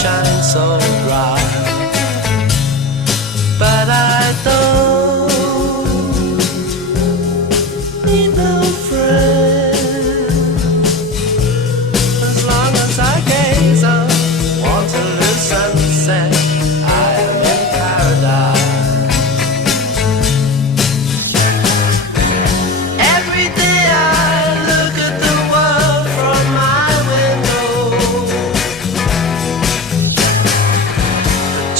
shine so bright. But I don't need no friend as long as I gaze on Waterloo sunset. I am in paradise. Every day I look at the world from my window.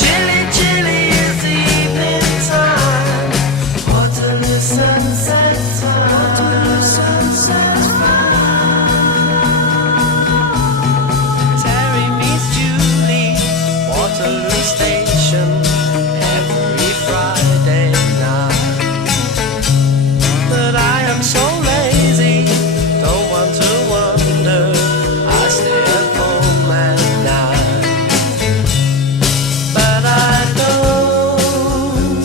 Chilly, chilly is the evening time. Waterloo sunset time. Waterloo sunset time. Terry meets Julie, Waterloo Station, every Friday night. But I am so lazy, don't want to wander. I stay at home at night. But I don't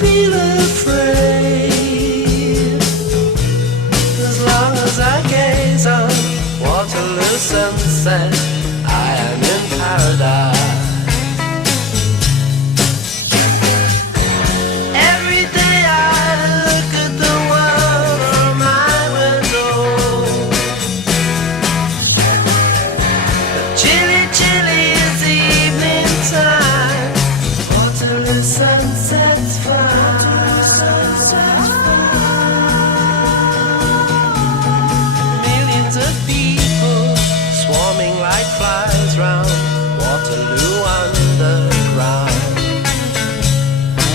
feel afraid as long as I gaze on Waterloo sunset. I am in paradise. Every day I look at the world from my window. Chilly, chilly is the evening time. Waterloo sunset's fine. Millions of people swarming like flies round Waterloo underground.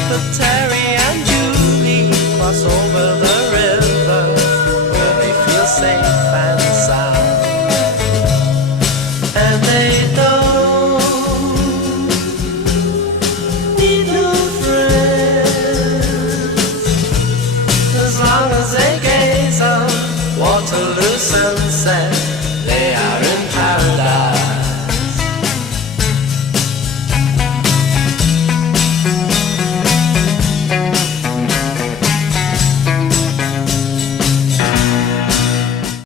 But Terry and Julie cross over the river where they feel safe and sound. And they don't need no friends as long as they gaze on Waterloo sunset.